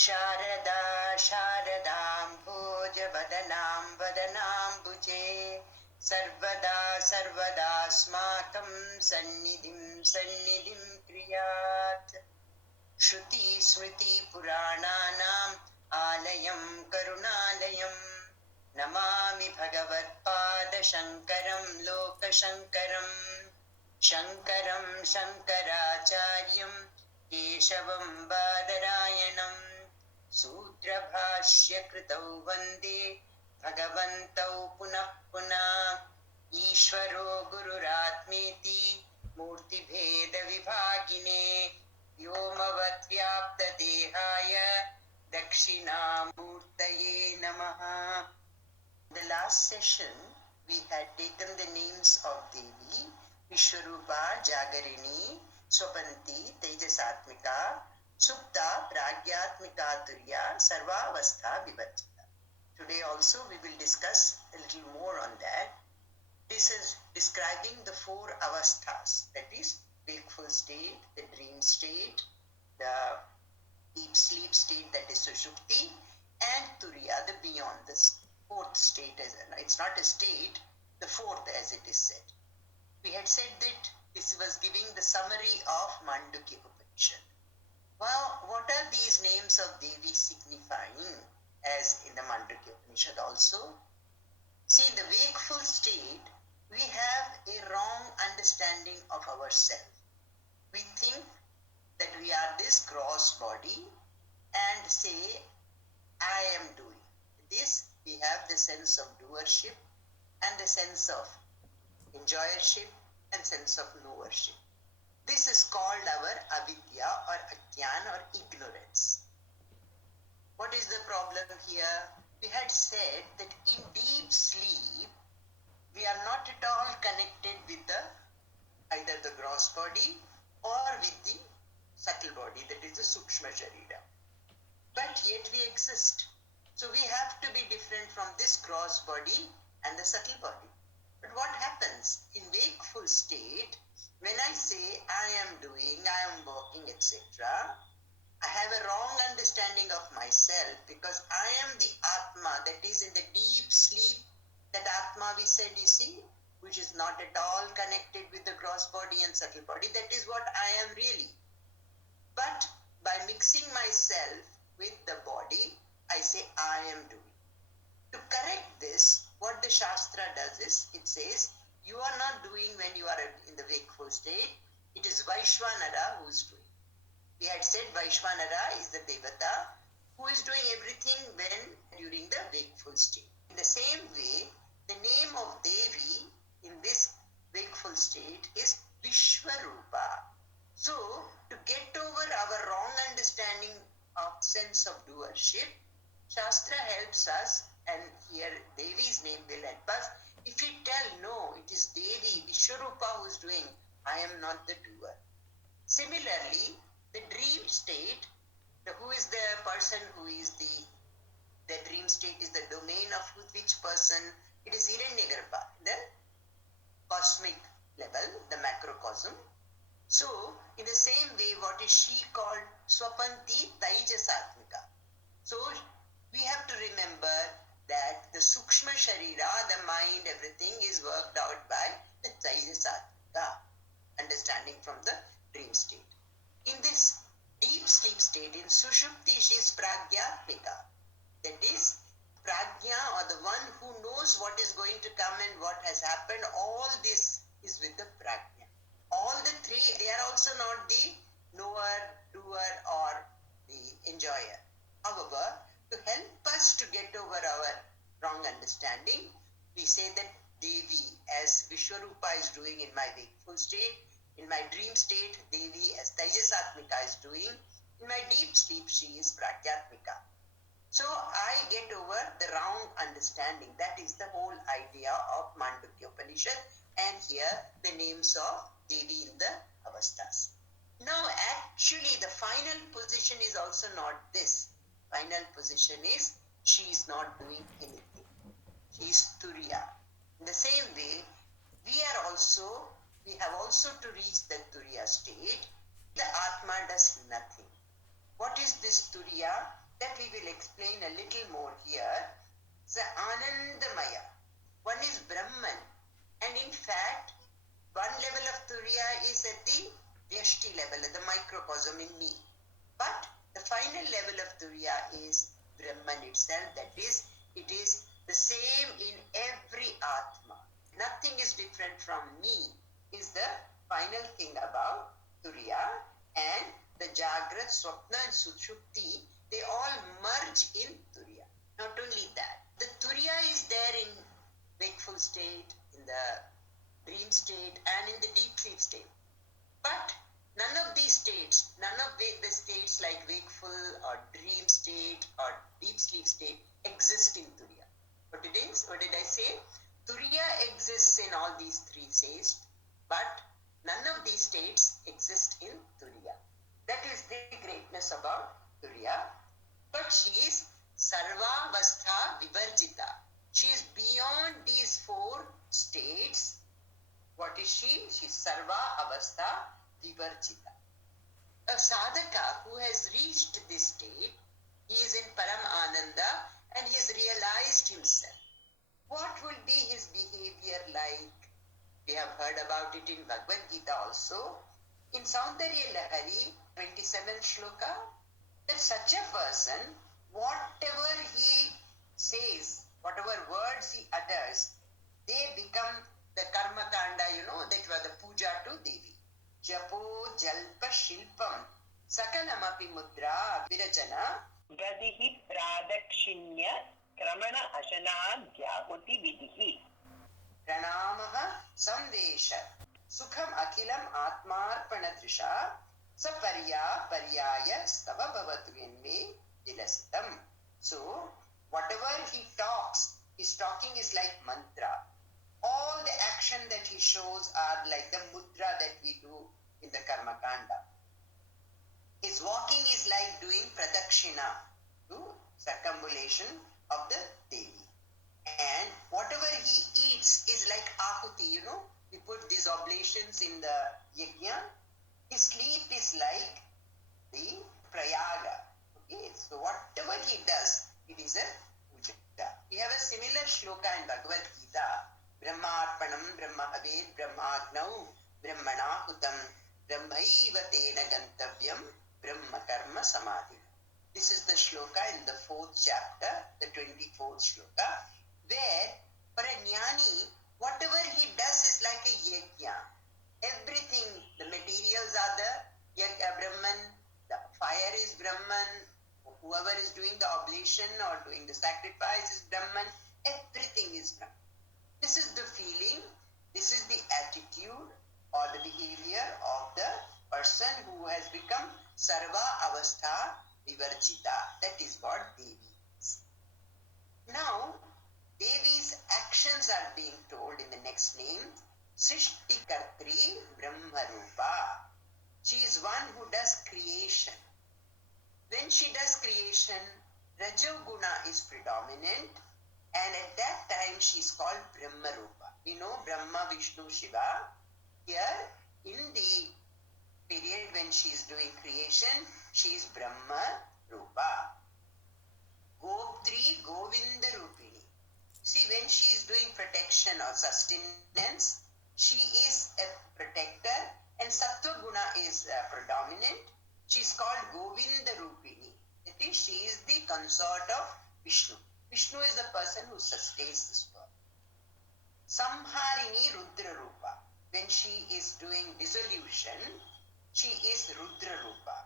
Sharada Sharadam Bhojavadanaam Vadanambuje Sarvada Sarvadasmakam Sannidhim Kriyat Shruti Smriti Purananam Alayam Karunalayam Namami Bhagavatpada Shankaram Lokashankaram Shankaram Shankaracharyam Keshavam Badarayanam Sutrabhashya Kritau Vande Bhagavantau Punah Punah Ishvaro Gururatmeti Murti Bheda Vibhagine Yomavat Vyapta Dehaya Dakshinamurtaye Namaha. The last session we had taken the names of Devi, Vishwarupa, Jagarini, Swapanti, Tejasatmika, Supta, Pragyatmika, Turya, Sarvavastha, Vibhajita. Today also we will discuss a little more on that. This is describing the four avasthas, that is, wakeful state, the dream state, the deep sleep state, that is Sushupti, and Turiya, the beyond, this fourth state. It's not a state, the fourth as it is said. We had said that this was giving the summary of Mandukya Upanishad. Well, what are these names of Devi signifying, as in the Mandukya Upanishad also? See, in the wakeful state, we have a wrong understanding of ourselves. We think that we are this gross body and say, I am doing. This, we have the sense of doership and the sense of enjoyership and sense of knowership. This is called our avidya or ajnana or ignorance. What is the problem here? We had said that in deep sleep, we are not at all connected with either the gross body or with the subtle body, that is the Sukshma Sharira. But yet we exist. So we have to be different from this gross body and the subtle body. But what happens in wakeful state, when I say I am doing, I am walking, etc., I have a wrong understanding of myself because I am the Atma that is in the deep sleep. That Atma we said, you see, which is not at all connected with the gross body and subtle body. That is what I am really. But by mixing myself with the body, I say I am doing. To correct this, what the Shastra does is, it says, you are not doing when you are in the wakeful state. It is Vaishwanara who is doing. We had said Vaishwanara is the Devata who is doing everything when during the wakeful state. In the same way, the name of Devi in this wakeful state is Vishwarupa. So, to get over our wrong understanding of sense of doership, Shastra helps us, and here Devi's name will help us. If we tell, no, it is Devi, Vishwarupa who is doing, I am not the doer. Similarly, the dream state, who is the person who is the dream state is the domain of which person? It is Hiranyagarbha, the cosmic level, the macrocosm. So, in the same way, what is she called? Swapanti Taijasatmika. So, we have to remember that the Sukshma Sharira, the mind, everything is worked out by the Taijasatmika, understanding from the dream state. In this deep sleep state, in Sushupti, she is Pragyatmika. That is, Prajna, or the one who knows what is going to come and what has happened, all this is with the Prajna. All the three, they are also not the knower, doer, or the enjoyer. However, to help us to get over our wrong understanding, we say that Devi, as Vishwarupa is doing in my wakeful state, in my dream state, Devi as Taijasatmika is doing, in my deep sleep, she is Pragyatmika. So I get over the wrong understanding. That is the whole idea of Mandukya Upanishad, and here the names of Devi in the avasthas. Now actually the final position is also not this. Final position is she is not doing anything. She is Turiya. In the same way, we have also to reach the Turiya state. The Atma does nothing. What is this Turiya? That we will explain a little more here. So Anandamaya. One is Brahman. And in fact, one level of Turiya is at the Vyashti level, at the microcosm in me. But the final level of Turiya is Brahman itself. That is, it is the same in every Atma. Nothing is different from me is the final thing about Turiya. And the Jagrat, Swapna and Sushupti, they all merge in Turiya. Not only that, the Turiya is there in wakeful state, in the dream state and in the deep sleep state. But none of these states, none of the states like wakeful or dream state or deep sleep state exist in Turiya. What it is? What did I say? Turiya exists in all these three states, but none of these states exist in Turiya. That is the greatness about Turiya. But she is Sarvavastha Vivarjita. She is beyond these four states. What is she? She is Sarva Avastha Vivarjita. A sadhaka who has reached this state, he is in Param Ananda and he has realized himself. What will be his behavior like? We have heard about it in Bhagavad Gita also. In Saundarya Lahari, 27th shloka, that such a person, whatever he says, whatever words he utters, they become the karma kanda, that was the puja to Devi. Japo jalpa shilpam sakalamapi mudra virajana gadihi pradakshinya kramana ashana dhyahuti vidhi pranamaha samvesha sukham akhilam atmarpana trisha saparya paryaya stava bhavatu enme dilasitam. So whatever he talks, his talking is like mantra. All the action that he shows are like the mudra that we do in the karma kanda. His walking is like doing pradakshina, to circumambulation of the Devi. And whatever he eats is like ahuti, we put these oblations in the yajna. His sleep is like the prayaga. Okay, so whatever he does, it is a puja. We have a similar shloka in Bhagavad Gita. Brahmarpanam Brahmahaved Brahmagnau Brahmanahutam Brahmaiva Tena Gantavyam Brahma Karma Samadhi. This is the shloka in the 4th chapter, the 24th shloka, where for a jnani, whatever he does is like a yajna. Everything, the materials are the Brahman, the fire is Brahman, whoever is doing the oblation or doing the sacrifice is Brahman, everything is Brahman. This is the feeling, this is the attitude or the behavior of the person who has become Sarva Avastha Vivarjita. That is what Devi is. Now, Devi's actions are being told in the next name, Srishti Kartri Brahmarupa. She is one who does creation. When she does creation, Rajoguna is predominant. And at that time, she is called Brahma Rupa. We know Brahma, Vishnu, Shiva. Here, in the period when she is doing creation, she is Brahma Rupa. Goptri Govinda Rupini. See, when she is doing protection or sustenance, she is a protector and Sattva Guna is predominant. She is called Govinda Rupini. That is, she is the consort of Vishnu. Vishnu is the person who sustains this world. Samharini Rudra Rupa. When she is doing dissolution, she is Rudra Rupa.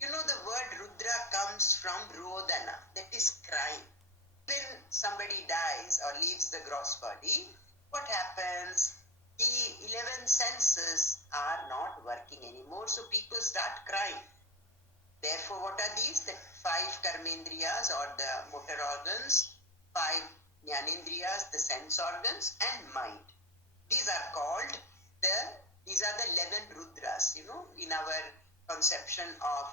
The word Rudra comes from Rodana, that is crying. When somebody dies or leaves the gross body, what happens? The 11 senses are not working anymore, so people start crying. Therefore, what are these? The 5 karmendriyas or the motor organs, 5 jnanendriyas, the sense organs, and mind. These are called these are the 11 Rudras, in our conception of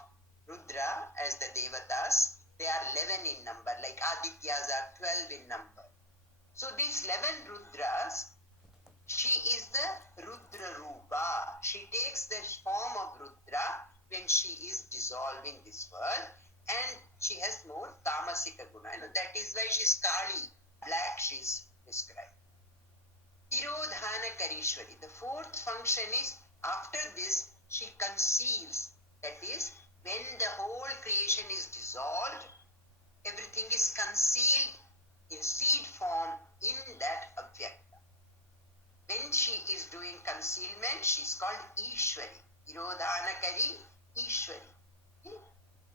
Rudra as the Devatas. They are 11 in number, like Adityas are 12 in number. So these 11 Rudras, she is the Rudra Rupa. She takes the form of Rudra when she is dissolving this world. and she has more tamasika guna. That is why she's Kali, black she's described. Tirodhana Karishwari. The fourth function is, after this, she conceals. That is, when the whole creation is dissolved, everything is concealed in seed form in that Avyakta. When she is doing concealment, she is called Ishwari. Tirodhanakari Ishwari.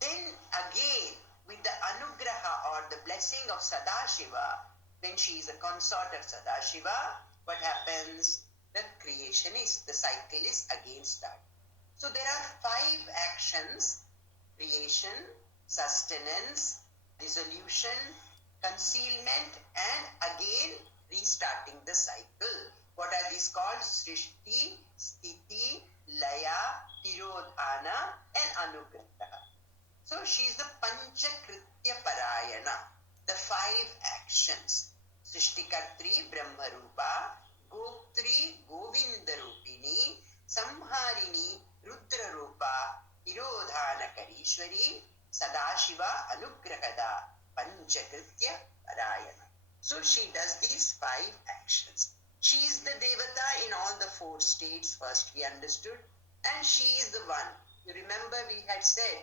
Then again, with the Anugraha or the blessing of Sadashiva, when she is a consort of Sadashiva, what happens? The cycle is again started. So there are 5 actions: creation, sustenance, dissolution, concealment, and again restarting the cycle. What are these called? Srishti, Sthiti, Laya, Tirodhana, and Anugraha. So she is the Panchakritya Parayana, the 5 actions. Srishtikartri Brahmarupa, Goptri Govindarupini, Samharini Rudrarupa, Tirodhana Karishwari, Sadashiva Anugrahada, Panchakritya Parayana. So she does these 5 actions. She is the Devata in all the 4 states, first we understood, and she is the one. You remember we had said,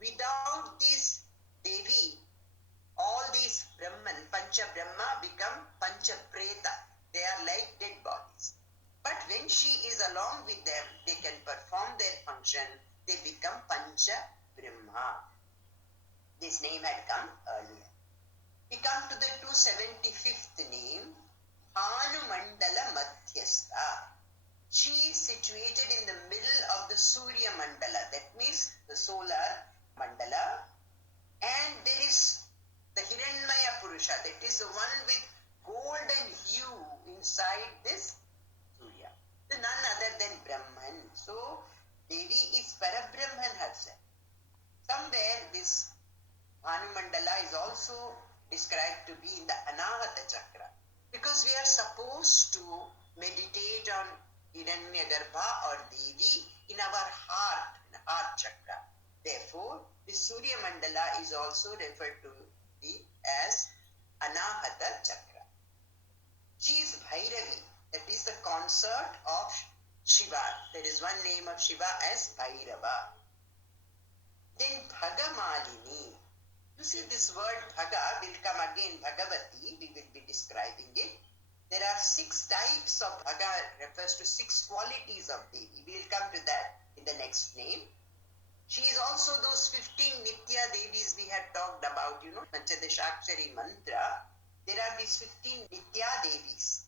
without this Devi, all these Brahman, Pancha Brahma become Pancha Preta. They are like dead bodies. But when she is along with them, they can perform their function. They become Pancha Brahma. This name had come earlier. We come to the 275th name, Hanumandala Madhyastha. She is situated in the middle of the Surya Mandala, that means the solar Mandala, and there is the Hiranyamaya Purusha, that is the one with golden hue inside this Surya. None other than Brahman. So Devi is Parabrahman herself. Somewhere this Hanumandala is also described to be in the Anahata Chakra, because we are supposed to meditate on Hiranyagarbha or Devi in our heart, in heart chakra. Therefore, the Surya Mandala is also referred to be as Anahata Chakra. She is Bhairavi, that is the consort of Shiva. There is one name of Shiva as Bhairava. Then Bhagamalini. You see, this word Bhaga will come again, Bhagavati, we will be describing it. There are 6 types of Bhaga, refers to 6 qualities of Devi. We will come to that in the next name. She is also those 15 Nitya Devis we had talked about, Panchadashakshari mantra. There are these 15 Nitya Devis.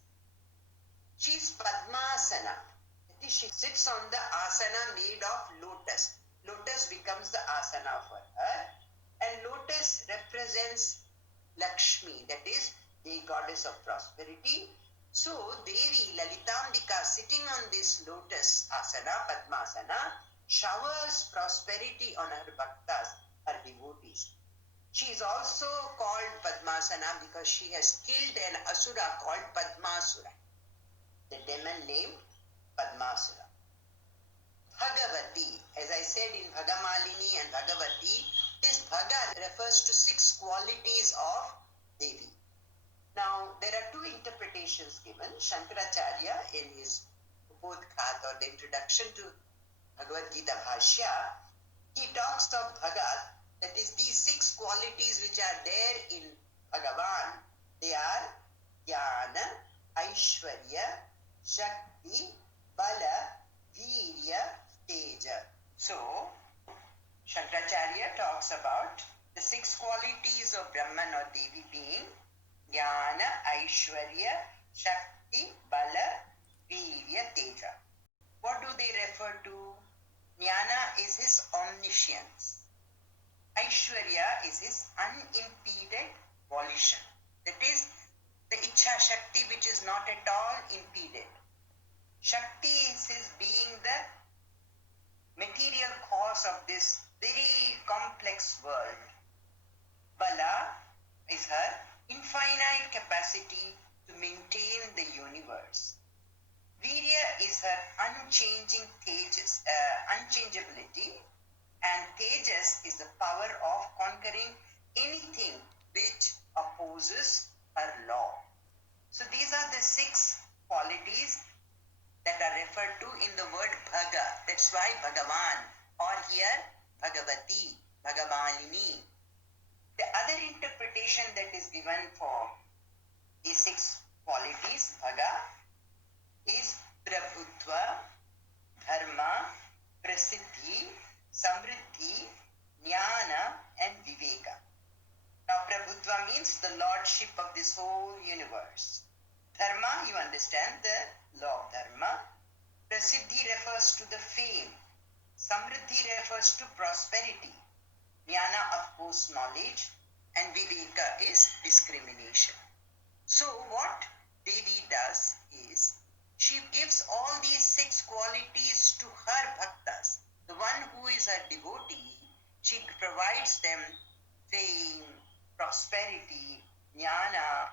She is Padmasana. That is, she sits on the asana made of lotus. Lotus becomes the asana for her. And lotus represents Lakshmi, that is the goddess of prosperity. So Devi, Lalitambika, sitting on this lotus asana, Padmasana, showers prosperity on her bhaktas, her devotees. She is also called Padmasana because she has killed an asura called Padmasura, the demon named Padmasura. Bhagavati, as I said in Bhagamalini and Bhagavati, this Bhaga refers to 6 qualities of Devi. Now, there are 2 interpretations given. Shankaracharya, in his Upodghat, or the introduction to Bhagavad Gita Bhashya, he talks of Bhagat, that is these 6 qualities which are there in Bhagavan. They are Jnana, Aishwarya, Shakti, Bala, Virya, Teja. So, Shankaracharya talks about the 6 qualities of Brahman or Devi being Jnana, Aishwarya, Shakti, Bala, Virya, Teja. What do they refer to? Jnana is his omniscience. Aishwarya is his unimpeded volition. That is the Ichha Shakti which is not at all impeded. Shakti is his being the material cause of this very complex world. Bala is her infinite capacity to maintain the universe. Virya is her unchangeability, and Tejas is the power of suffering anything which opposes her law. So these are the 6 qualities that are referred to in the word Bhaga. That's why Bhagavan, or here Bhagavati, Bhagavalini. The other interpretation that is given for these 6 qualities, Bhaga, is Prabhutva, Dharma, Prasiddhi, Samriddhi, Jnana and Viveka. Now Prabhutva means the lordship of this whole universe. Dharma, you understand the law of Dharma. Prasiddhi refers to the fame. Samriddhi refers to prosperity. Jnana, of course, knowledge. And Viveka is discrimination. So what Devi does is, she gives all these 6 qualities to her bhaktas. The one who is her devotee, she provides them fame, prosperity, jnana,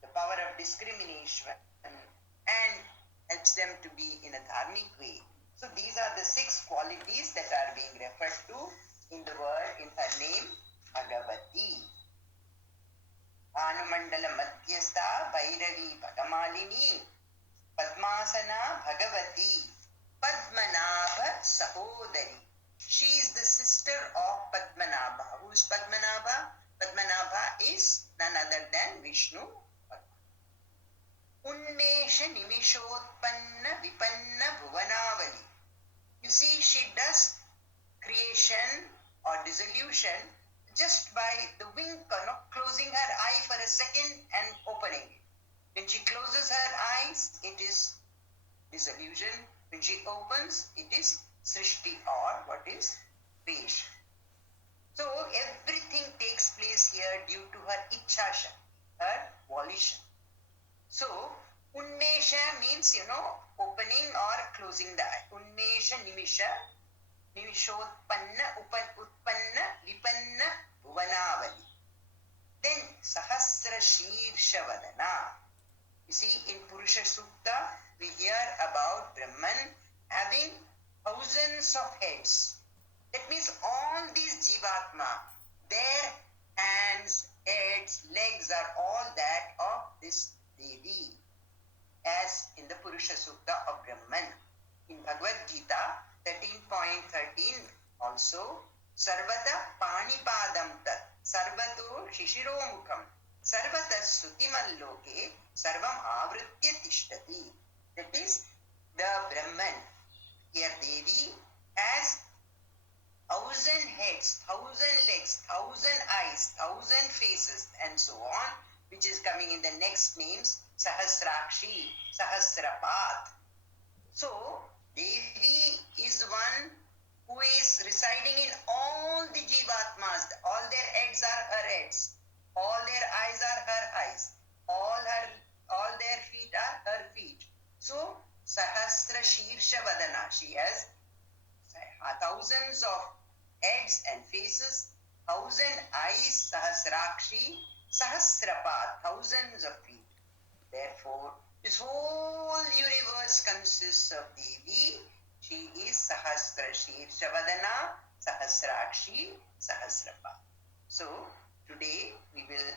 the power of discrimination, and helps them to be in a dharmic way. So these are the 6 qualities that are being referred to in the word, in her name, Bhagavati. Anumandala Madhyastha Bhairavi Bhagamalini Padmasana Bhagavati Padmanabha Sahodari. She is the sister of Padmanabha. Who is Padmanabha? Padmanabha is none other than Vishnu. Unmesha Nimishotpanna Vipanna Bhuvanavali. You see, she does creation or dissolution just by the wink, closing her eye for a second and opening it. When she closes her eyes, it is dissolution. When she opens, it is Srishti, or what is creation. So everything takes place here due to her Ichha, her volition. So Unmesha means, opening or closing the eye. Unmesha Nimisha, Nimishotpanna, Utpanna, Vipanna, Bhuvanavali. Then Sahasra Shirsha Vadana. You see, in Purusha Sukta, we hear about Brahman having thousands of heads. That means all these Jivatma, their hands, heads, legs are all that of this Devi, as in the Purusha Sukta of Brahman. In Bhagavad Gita 13.13 also, Sarvata Panipadam Tat Sarvato Shishiromukam Sarvata Sutimalloke Sarvam Avritya Tishtati. That is, the Brahman, here Devi, has 1,000 heads, 1,000 legs, 1,000 eyes, 1,000 faces, and so on, which is coming in the next names, Sahasrakshi, Sahasrapat. So, Devi is one who is residing in all the Jivatmas. All their heads are her heads. All their eyes are her eyes. All their feet are her feet. So, Sahasra Shirsha Vadana. She has thousands of heads and faces, 1,000 eyes, Sahasrakshi, Sahasrapat, thousands of feet. Therefore, this whole universe consists of Devi. She is Sahasra Shirsha Vadana, Sahasrakshi, Sahasrapat. So, today we will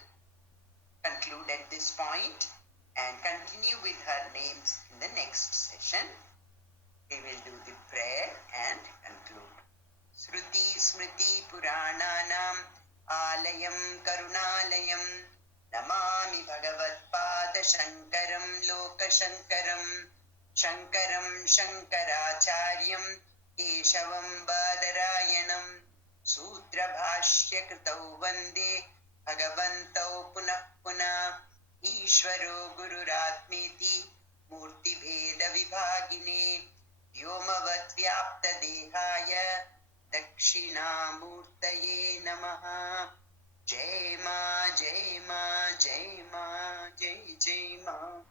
conclude at this point and continue with her names in the next session. We will do the prayer and conclude. Shruti Smriti Purananam Alayam Karunalayam Namami Bhagavat Pada Shankaram Loka Shankaram Shankaram Shankaracharyam Keshavam Badarayanam Sutra Bhashya Kritau Vande Bhagavantau Punah Punah Ishvaro Gururatmeti Murti Bheda Vibhagine Vyomavat Vyapta Dehaya Dakshinamurtaye Namaha. Jai Ma, Jai Ma, Jai Ma, Jai Jai Ma.